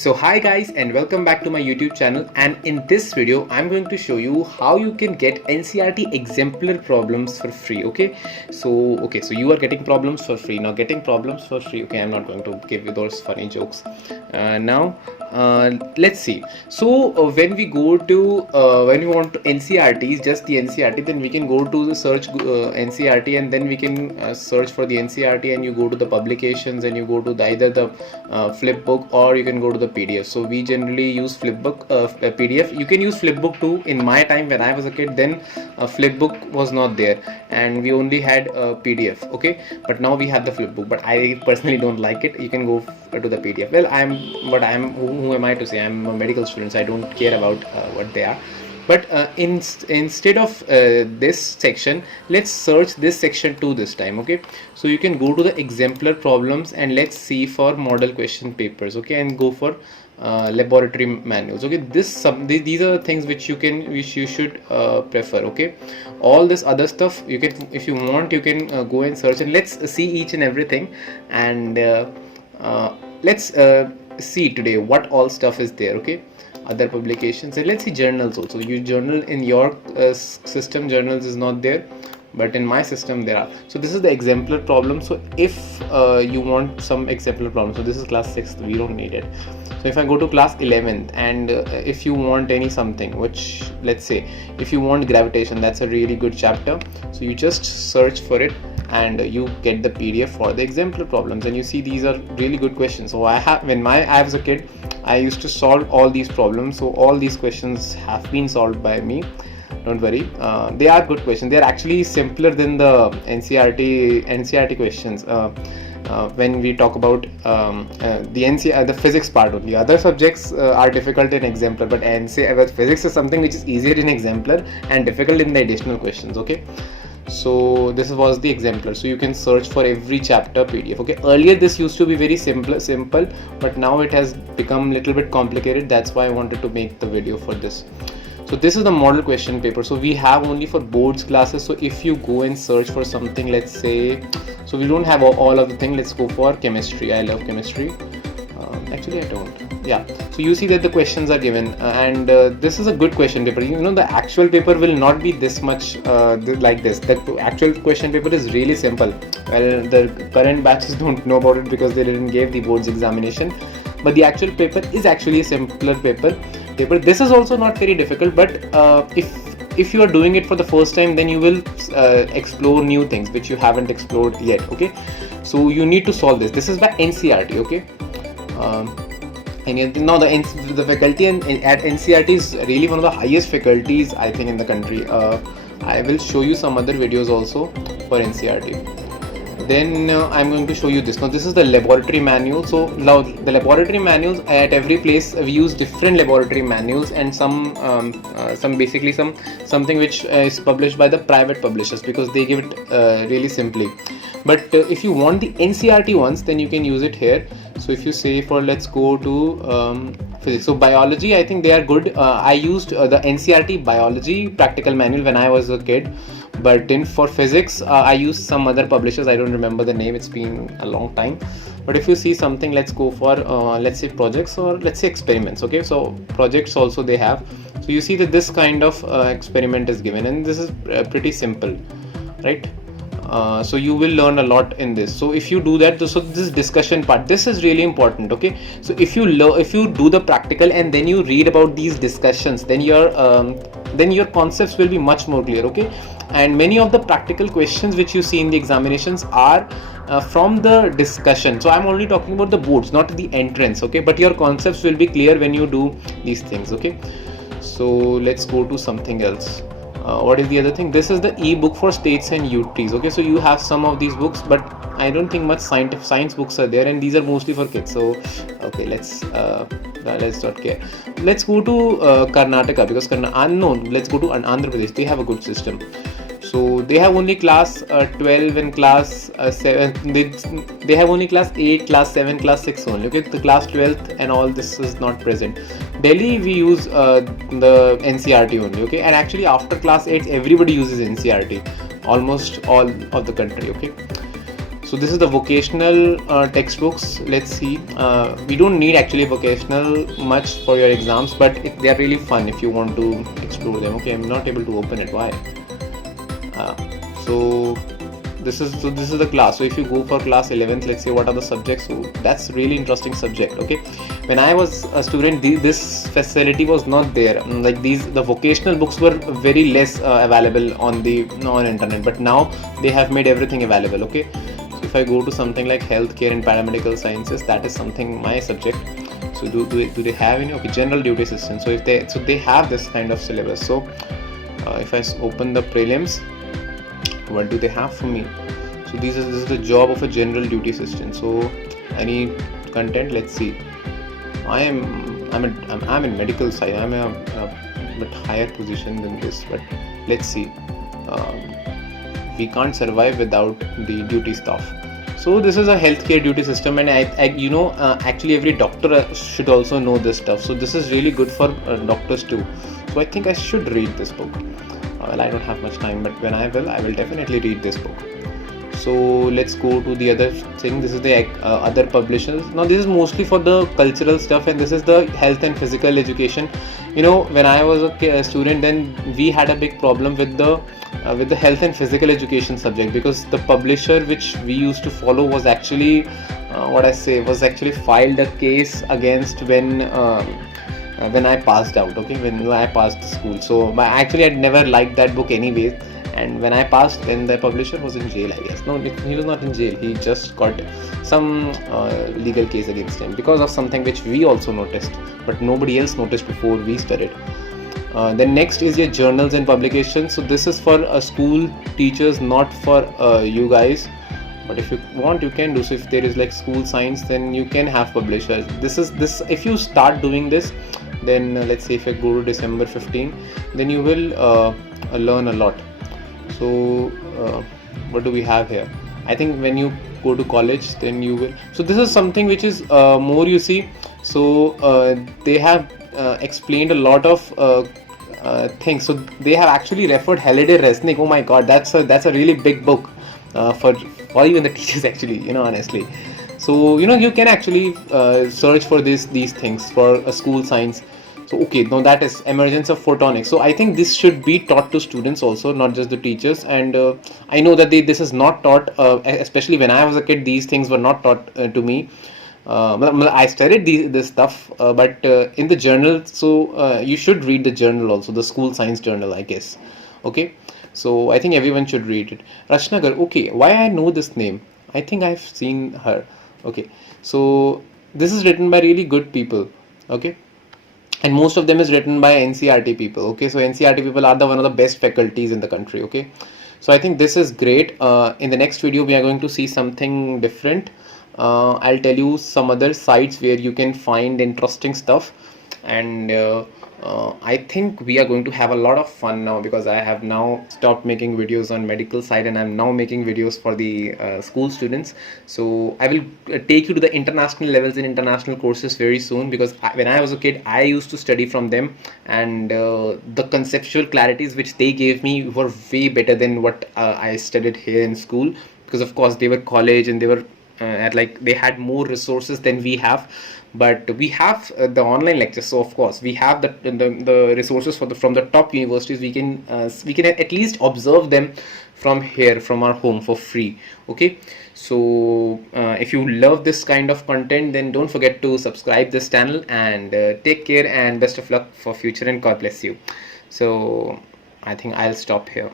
So hi guys, and welcome back to my YouTube channel, and in this video I'm going to show you how you can get NCERT exemplar problems for free. So you are getting problems for free. Now getting problems for free, okay, I'm not going to give you those funny jokes. Let's see. When we go to when we want to NCERTs, just the NCERT, then we can go to the search NCERT, and then we can search for the NCERT, and you go to the publications and you go to either the Flipbook, or you can go to the PDF. So we generally use Flipbook, PDF. You can use Flipbook too. In my time when I was a kid, then Flipbook was not there and we only had PDF, okay, but now we have the Flipbook, but I personally don't like it. You can go to the PDF. Well, who am I to say? I'm a medical student, so I don't care about what they are. But instead of this section, let's search this section 2 this time. Okay, so you can go to the exemplar problems and let's see for model question papers, okay, and go for laboratory manuals. Okay, these are the things which you should prefer. Okay, all this other stuff you can, if you want, you can go and search, and let's see each and everything, and let's see today what all stuff is there. Okay, other publications, and let's see journals also. You journal in your system, journals is not there, but in my system there are. So this is the exemplar problem. So if you want some exemplar problem, so this is class 6th, we don't need it. So if I go to class 11th, and if you want any something, which, let's say if you want gravitation, that's a really good chapter, so you just search for it and you get the PDF for the exemplar problems, and you see these are really good questions. So I was a kid, I used to solve all these problems, so all these questions have been solved by me. Don't worry, they are good questions. They are actually simpler than the NCERT questions. When we talk about the physics part only. Other subjects are difficult in exemplar, but physics is something which is easier in exemplar and difficult in the additional questions. Okay, so this was the exemplar. So you can search for every chapter PDF. Okay, earlier this used to be very simple, but now it has become a little bit complicated. That's why I wanted to make the video for this. So this is the model question paper. So we have only for boards classes. So if you go and search for something, let's say, so we don't have all of the thing. Let's go for chemistry. I love chemistry. Actually I don't. Yeah, so you see that the questions are given, and this is a good question paper. You know, the actual paper will not be this much like this. The actual question paper is really simple. Well, the current batches don't know about it because they didn't give the boards examination, but the actual paper is actually a simpler paper. This is also not very difficult, but if you are doing it for the first time, then you will explore new things which you haven't explored yet. Okay, so you need to solve this. This is by NCERT. Okay, and now the faculty at NCERT is really one of the highest faculties, I think, in the country. I will show you some other videos also for NCERT. Then I'm going to show you this. Now this is the laboratory manual. So now the laboratory manuals, at every place we use different laboratory manuals, and something which is published by the private publishers, because they give it really simply. But if you want the NCERT ones, then you can use it here. So if you say for, let's go to physics. So biology, I think they are good. I used the NCERT biology practical manual when I was a kid, but then for physics I used some other publishers. I don't remember the name, it's been a long time. But if you see something, let's go for let's say projects, or let's say experiments. Okay, so projects also they have. So you see that this kind of experiment is given, and this is pretty simple, right? So you will learn a lot in this. So if you do that, so this discussion part, this is really important. Okay, so if you do the practical and then you read about these discussions, then your concepts will be much more clear. Okay, and many of the practical questions which you see in the examinations are from the discussion. So I'm only talking about the boards, not the entrance. Okay, but your concepts will be clear when you do these things. Okay, so let's go to something else. What is the other thing? This is the e-book for states and UTs. Okay, so you have some of these books, but I don't think much science books are there, and these are mostly for kids. So okay, let's not care. Let's go to Karnataka, because let's go to Andhra Pradesh. They have a good system. So they have only class 12 and class 7. They have only class 8, class 7, class 6 only. Okay, the class 12th and all this is not present. Delhi we use the NCERT only. Okay, and actually after class 8 everybody uses NCERT, almost all of the country. Okay, So this is the vocational textbooks. Let's see. We don't need actually vocational much for your exams, but they are really fun if you want to explore them. Okay, I'm not able to open it. Why? Uh, so this is the class. So if you go for class 11th, let's say what are the subjects. So that's really interesting subject. Okay, when I was a student, this facility was not there. Like the vocational books were very less available on the on internet, but now they have made everything available. Okay, so if I go to something like healthcare and paramedical sciences, that is something my subject. So do they have any? Okay, general duty assistant. So they have this kind of syllabus. So if I open the prelims, what do they have for me? So this is the job of a general duty assistant. So any content, let's see. I'm in medical side. I'm a bit higher position than this, but let's see. We can't survive without the duty staff. So this is a healthcare duty system, and actually every doctor should also know this stuff. So this is really good for doctors too. So I think I should read this book. Well, I don't have much time, but when I will definitely read this book. So let's go to the other thing. This is the other publishers. Now this is mostly for the cultural stuff, and this is the health and physical education. When I was a student, then we had a big problem with the health and physical education subject, because the publisher which we used to follow was actually filed a case against when I passed out. Okay, when I passed the school. So actually I'd never liked that book anyways. And when I passed, then the publisher was in jail, I guess. No, he was not in jail. He just got some legal case against him because of something which we also noticed, but nobody else noticed before we studied. Then next is your journals and publications. So this is for school teachers, not for you guys. But if you want, you can do. So if there is like school science, then you can have publishers. This if you start doing this, then let's say if I go to December 15, then you will learn a lot. So what do we have here? I think when you go to college, then you will. So this is something which is more, you see. So they have explained a lot of things. So they have actually referred Halliday Resnick. Oh my God, that's a really big book for even the teachers actually. Honestly. So you can actually search for these things for a school science. So okay, now that is emergence of photonics. So I think this should be taught to students also, not just the teachers. And I know that this is not taught, especially when I was a kid. These things were not taught to me. I studied this stuff, but in the journal. So you should read the journal also, the school science journal, I guess. Okay, so I think everyone should read it. Rashnagar. Okay, why I know this name? I think I've seen her. Okay, so this is written by really good people. Okay. And most of them is written by NCERT people. Okay, so NCERT people are one of the best faculties in the country. Okay, so I think this is great. In the next video, we are going to see something different. I'll tell you some other sites where you can find interesting stuff, and I think we are going to have a lot of fun now, because I have now stopped making videos on medical side, and I'm now making videos for the school students. So I will take you to the international levels in international courses very soon, because when I was a kid, I used to study from them, and the conceptual clarities which they gave me were way better than what I studied here in school, because of course they were college and they were they had more resources than we have. But we have the online lectures, so of course we have the resources from the top universities. We can at least observe them from here, from our home, for free. Okay, so if you love this kind of content, then don't forget to subscribe this channel, and take care and best of luck for future, and God bless you. So I think I'll stop here.